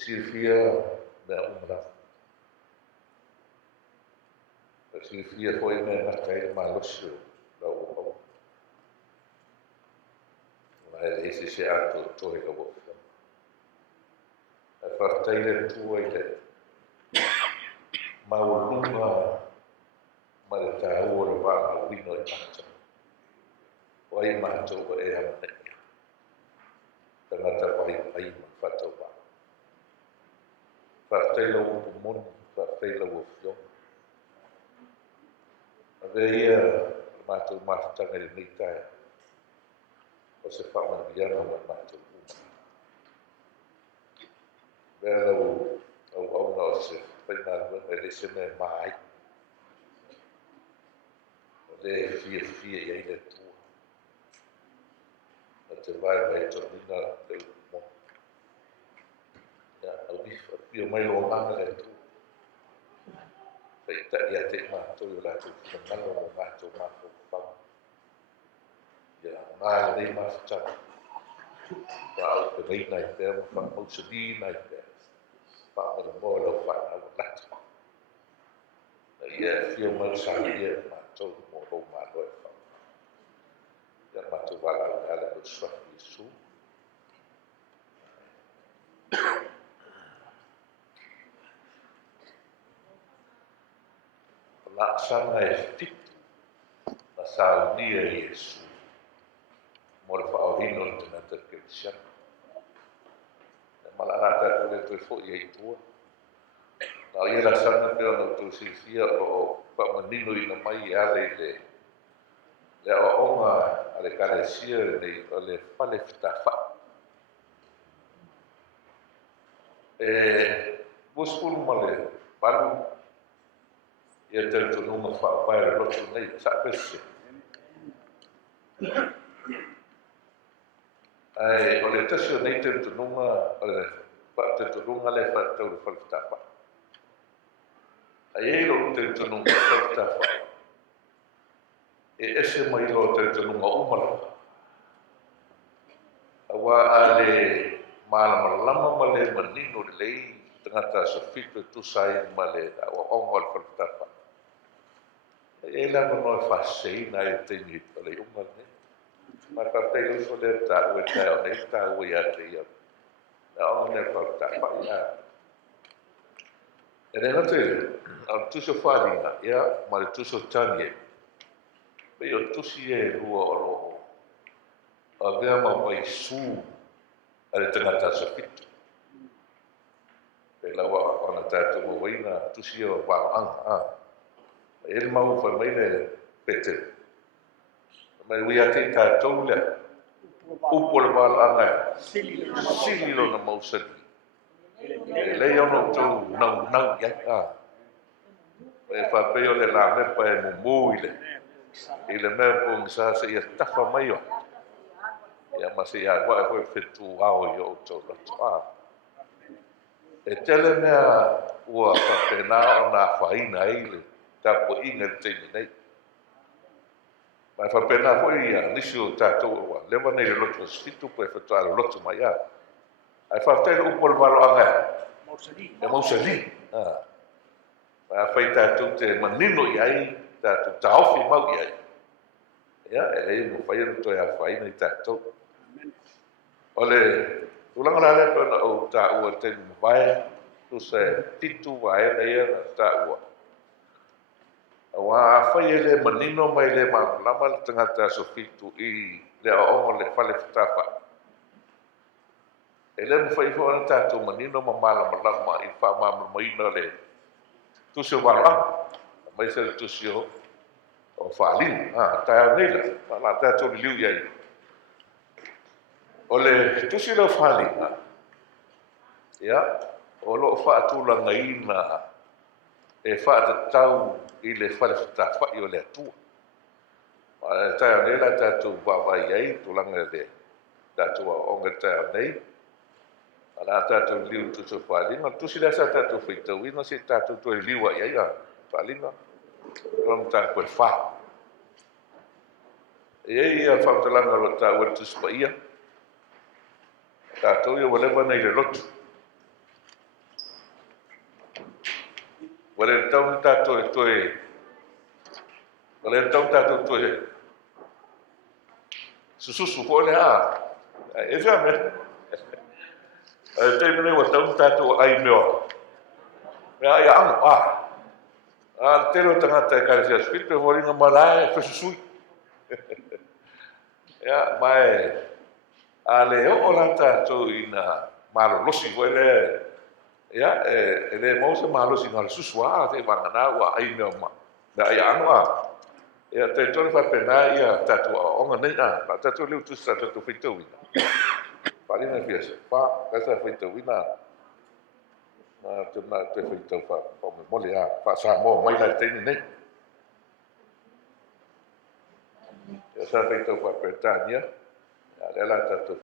silfia mea umara. Silfia foi mea matai malosio la uau. Mai ese se ato toi la uau. A fartai le tua i le maulunga ma le tāua le wāna wino i mātou. O ai mātou e hamanea. Tangata wai ai ma whatau wā. Whārtei la upu moni, whārtei la uafio. A veia mātou mātanga i nei tae. O se whamaniana wa mātou uma. Vea au auna o se whainarua e le se me mai. O le fia i aile tua. A te vai mai tonina le umo. Ia au nifa pio mai lo manga le tua. Pei tai a te mātou i la tu whanalo o mātou mātou whau. Ia mai le mawhitau. Wau te reina i pēr, ma whamousani i pēr. Whaamara mō lau whanau lati. Ia whio mau sāhia mātou mō rau mātou e whau. Ia mātou wala au ala au swafi Jesu. Laksana e fitu na saunia Jesu. Mo le whaorino i tēnata Kirisiana. Malarata le toi fo i tua. Na ia la sana peo na tu silfia o whamanino i na mai ale le o onga ale kalesia le o le whale whitawha. Muskulu ma le palu ia tētu nunga whaawai rotu nei sa pese. Ai, o le tasio nei tētu nunga o le tētu nunga le whatau le whale whitawha. Ai e lo tētu nunga whale whitawha. E ese mai lo tētu nunga umara. Awa ale malamalama ma le manino le lei tangata sa fitu tu sai ma le awa onga le whale whitawha. E la no whasei na e tengi o le umara ne. Ma ka te uso le tāu e tāu nei tāu e ate ia. Na o ne whale whitawha ia. E rena te, al tuso whārina, ia, ma le tuso tani e. Pei o tusi e rua o roho. A vea ma mai sū, a le tangata sa fitu. Pei lawa ona tātou o waina, tusi e o wāo anga. E le mau whai mai le pete. Mai ui ate tātou le. Upo le wāo anga. Sili lo na mausani. E lei ono tau nau ia. E whapeo le la mepa e mumu i le. I le mea po ngisa se ia tafa mai o. Ia masi ia wa e hoi whetu ao i o tau rato a. E tele mea ua whapena o nā whaina eile. Ta po inga le teini nei. Mai whapena hoi ia nisi o tātou ua. Lewa nei le loto situ po e whatua le loto mai a. Ai whaftaile upo le walo anga. E mausali. Mai whai tātou te manino i ai, tātou taofi mau i ai. Ia, e rei mo whai anu toi a whai nei tātou. O le, ulanga la lepa na o tā ua tenu mawai, tu se titu wae nei na tā ua. Awa a whai e le manino mai le lama le tangata so fitu i le aongo le whale whitawha. E le mo whai whana tātou manino ma malama i whamama maina le tusi o warang. Mai se le tusi o whalinu. Tai au neila. La tātou li liu iai. O le tusi le whalinu. Ia. O lo whaatulanga ina e whaatatau i le whale whitawha i o le atua. Tai au neila tātou wawai iai tulanga le tātou o onga tai au nei. Ala tātou liu tuso whalinga, tusi lea sa tātou whaitau ina se tātou toi liua iai a whalinga. Ron tā koe wha. E ia whautalanga lo tā ua tusi pa ia. Tātou ia walewa nei le lotu. Wale tau tato e toe. Wale tau tato toe. Sususu po le a. E wha me. Te mene wa tau tato ai meo. Mea ai anu a. A tero tangata e kare sia spiritu e moringa malae e fesusui. Ia mai a le o la tato ina malo losi ko le. Ia e le mo se malo si ngale susua te vangana wa ai meo ma. Da ai anu a. Ia te tole fa pena ia tatu o nga nei a. Tatu liu tu sa tatu fitu ina. Pari na fias. Pa kasa fitu ina. Na tu na te fitu fa. Pa me mole a. Pa sa mo mai la te nei. Ia sa fitu fa petania. Ia la tatu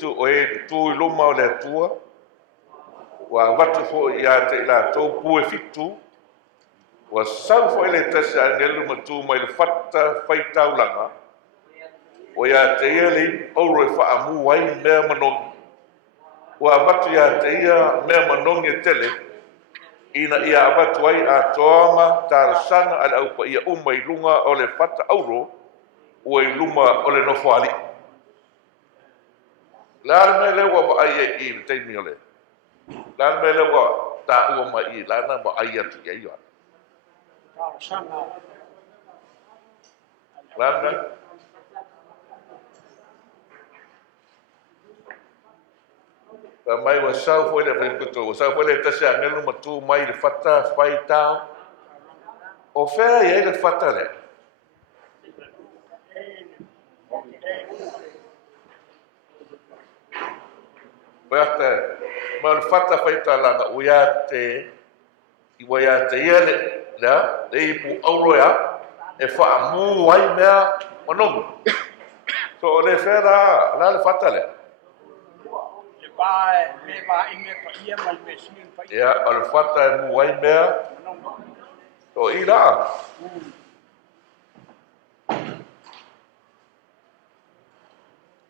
fitu o e tu luma o le tua. Wa watu fo ia te la tō pue fitu. Wa sau fo ele tasi angelu matu mai le fata whaitau langa. O ia te ia le auro e whaamu wai mea manongi. Wa watu ia te ia mea manongi e tele. Ina ia watu ai a toama tarasanga ala au pa ia uma i lunga o le fata auro. O i luma o le nofo ali. Lana me lewa wa ai e i le teimi o le. Lana me lewa ta ua mai i lana wa ai atu i aia. Lana. Ka mai wa sau foi le pekuto, wa sau foi le tasi angelu matu mai le fata fai tau. O fea i ai le fata le. Berta, ma le fata fai tau langa uia te, iwa ia te ia le ipu auroea, e wha mu ai mea manongu. So o le fea la le fata le. Ia, o le fata e mu ai mea, so i la.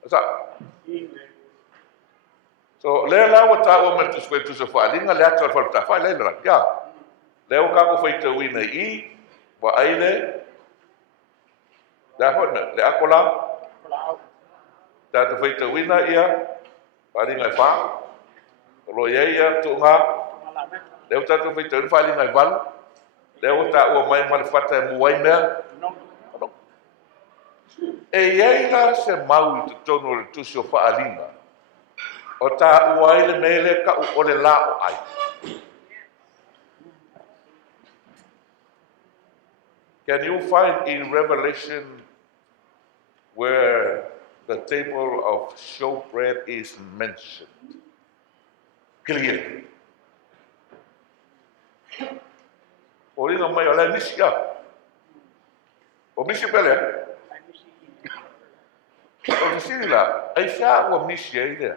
Sa. So le la wa ta o me tu spe tu se fa linga le atu fa ta fa le la ya. Le o ka ko fai te wina I wa ai le. Da ho le akola. Da te fai te wina ia. Pa linga fa. Lo ye ia tu nga. Le o ta tu fai te fa linga val. Le o ta o mai mal fata mu wai mea. E ia la se mau te tono le tu se fa linga. O ta uai le mele ka o le la o ai. Can you find in Revelation where the table of showbread is mentioned clearly? O ringa mai o le misi ya. O misi pele. O misi la. Ai sa o misi ya idea.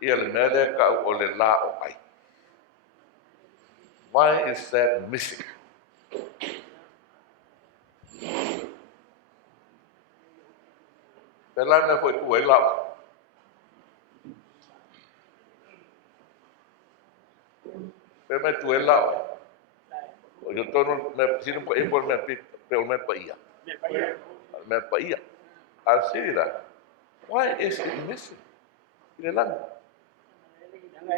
Ia le mele ka o le la o ai. Why is that missing? Pelana foi o ela. Peme tu ela. O yo tono me sino po impor me pe o me pa ia. Me pa ia. Asira. Why is it missing? Ile lang. I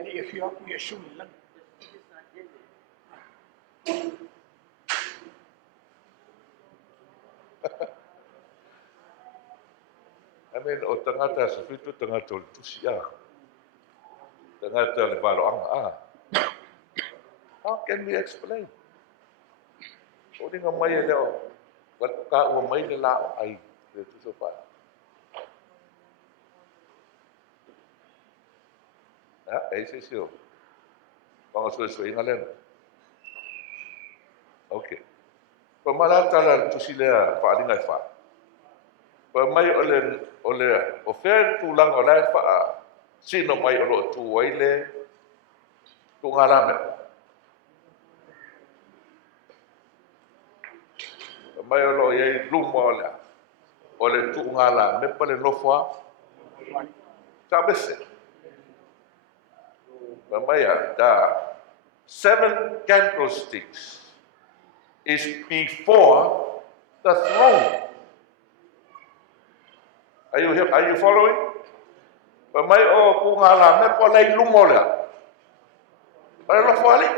mean, o tangata sa fitu tangata o tusia. Tangata le baloanga. How can we explain? O dinga mai le o. Wat ka o mai le la ai le tu so pa. Ah, ese sí. Vamos a eso en aleno. Okay. Pamalata la tusilea fa alinga fa. Pa mai ole o fer tu lang o lai fa sino mai o tu waile tu ngalame. Pa mai o ye lumo ole tu ngala me pale no fa. Sabese. Pa mai da 7 candlesticks is before the throne. Are you following? Pa mai o ku ngala me po lai lumola. Para lo fali.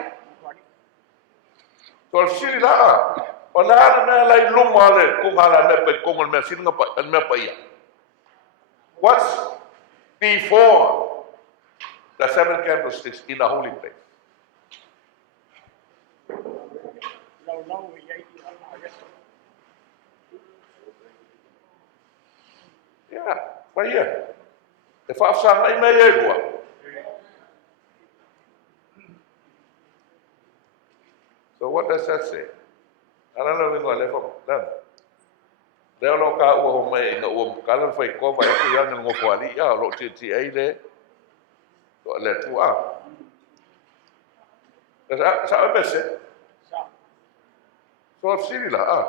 Tol siri la. O la me lai lumola ku ngala me pe kongol me siri ngapa me pa ia. What's before the 7 candlesticks in the holy place? Yeah, right here. The five sang ay may yegwa. So what does that say? I don't know if I'm left up. Leo lo ka ua ho mai nga ua kala fai ko vai ku yang ngo ko ali ya lo ti ai le. To le tu a. Sa pese. So siri la a.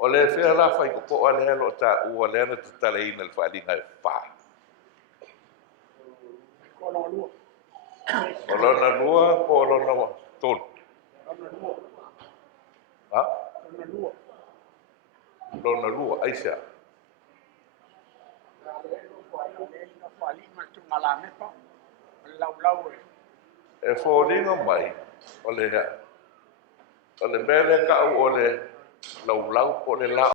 O le fea la fai ko ale lo ta ua le na tale ina le fali ngai pa. O lona lua po lona ton. Ha? Lona lua aisa. E fōringa mai o le mele ka o le lau po le la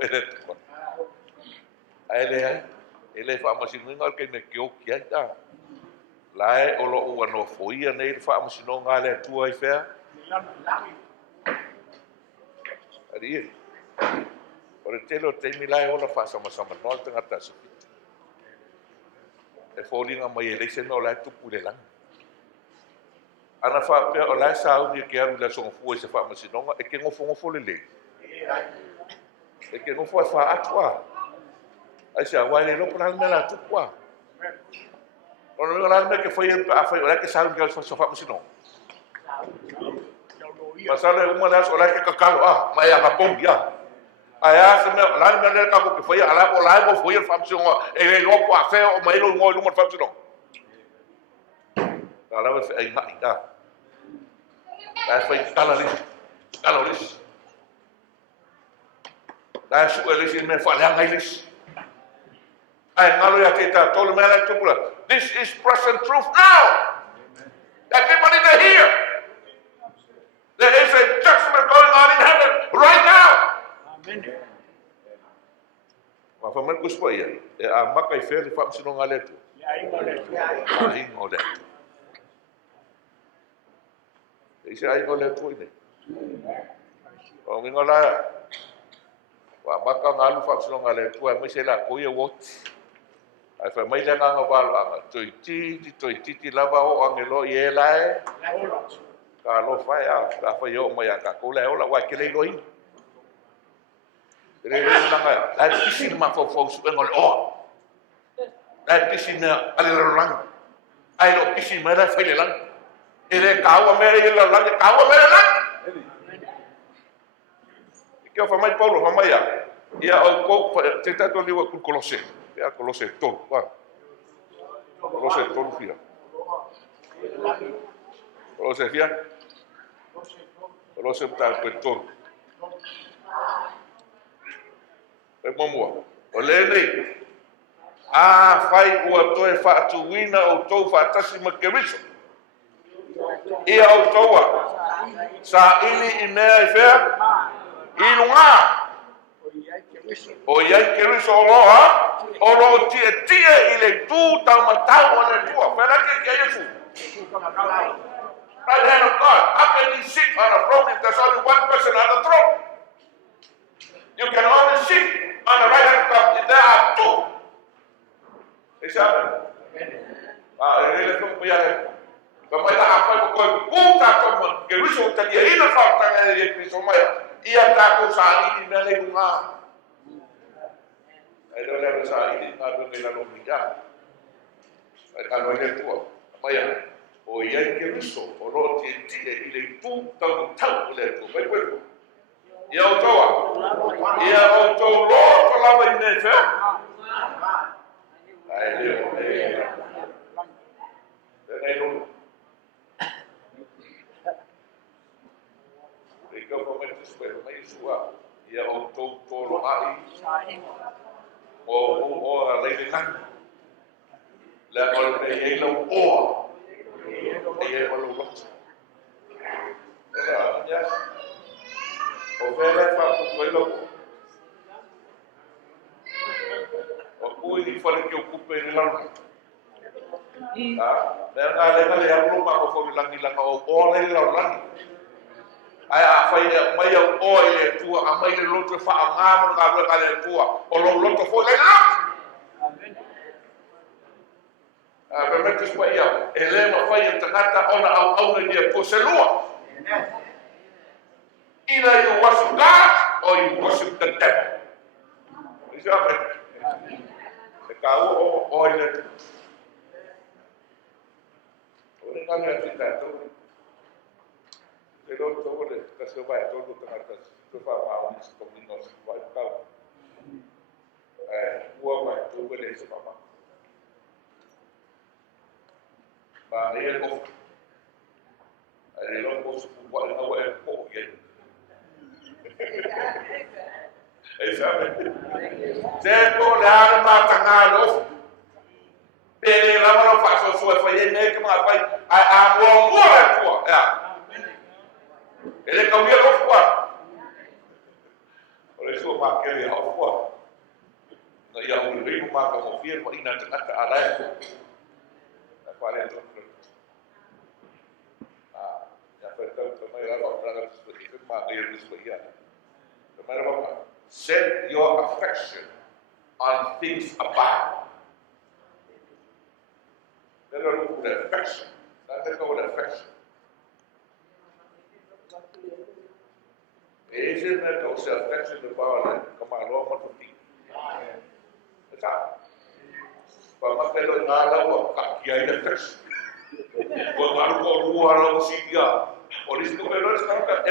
ele tukon. Ele whaamasinuinga kei me kioki ai ta. Lae o lo ua no foia nei le whaamasinonga le tua i whea. Ari e. O le tele o teimi lae ola whaasamasama noa le tangata sipita. E wholinga mai e leise no lae tupu le langa. Ana whaapea o lae sauni e ke aru le songa fua i se whaamasinonga e ke ngofo le le. E ke ngofo e wha atua. Ai se awai le lopo nang mela tukua. Ono le nang me ke foi a foi ora ke sabe que so fa musino. Pasale uma das ora ke kakalo mai a pong ya. Aya se me nang me le ka ko ke foi ala o la ko foi fa musino e le lopo a fe o mai lo ngoi lo fa musino. Ala va ai mai da. Da foi caloris. Da su ele se me fa le angailis. Ai ngalo ya te ta tolu mela tupula. This is present truth now. That people need to hear. There is a judgment going on in heaven right now. Amen. Ma fa man kuspo ia. E a maka I fere fa msino ngaletu. Ya ingo le. Ise ai ngole tu ine. O mingo la. Wa maka ngalu fa msino ngaletu ai mai se la ko ia wo. Ai fa mai langa nga wala toi titi lava o angelo ye lae ka lo fai a ka fa yo mai ka ko le ola wa ke le loi re langa la tisi ma fo su ngol o la tisi na ale lo lang ai lo tisi ma la fa le lang ele ka wa me le lang ka wa me lang ke fa mai paulo fa mai ya o ko te tato li wa Colossenses. Ya Colossenses todo, va. Colossenses todo fia. Colossenses fia. Colossenses ta todo. E momo. Olele. Fai o to e fa tu wina o to fa tasima keriso. E o toa. Sa ili inea e fea. Ilunga. O iai ke riso o loa, o lo tie ile tu tamatau o le tua. Pera ke Yesu. Right hand of God. How can you sit on a throne if there's only one person on the throne? You can only sit on the right hand of God if there are two. Is that ele não podia. Kamai ta apa ko puta ko ke riso ta ia ina fa ta e Cristo mai. Ia ta ko sa ini na le nga. Ai lo le sa ini na do ke la lo mika. Ai ta lo le tua. Mai o ia ke riso o lo ti ile tu ta ta le tu. Vai vai. Ia o toa. Ia o to lo to la vai ne fe. Ai le. Ai lo. Government spero mai sua ia o tolo ai o a lei lang la o le lo o e o lo ya o vera fa quello o cui fare che occupa il lang la le hablo ma ko fo lang o le lang ai a fai mai o ile tua a mai le loto fa a ngama ka le tua o lo loto fo le la a veramente squaia ele ma fai tangata ona au ne ko se lua either you worship God or you worship the devil. Is that right? The ka o ile o ne ngana tita pero todo le caso vai todo tangata to fa ma o se combino se vai ka o vai to le se mama ba ele ko ele lo ko su wa le ko e ko ye e sabe se ko la ma tangalo ele la ma fa so so fa ye ne ko ma fa a mo le ko ya ele cambia lo qua. Por eso makele haufua. Na ia uri maka mo fia mo ina tangata alai. Na pare to. Ya pertau kamai rawa praga seperti ma ia seperti ya. Kamai rawa. Set your affection on things above. There are no affection. That is no affection. Isn't that also affection the power that come along with the That's all. But my fellow Nala, I affection. Well, I'm going to go to Sidia. Or is the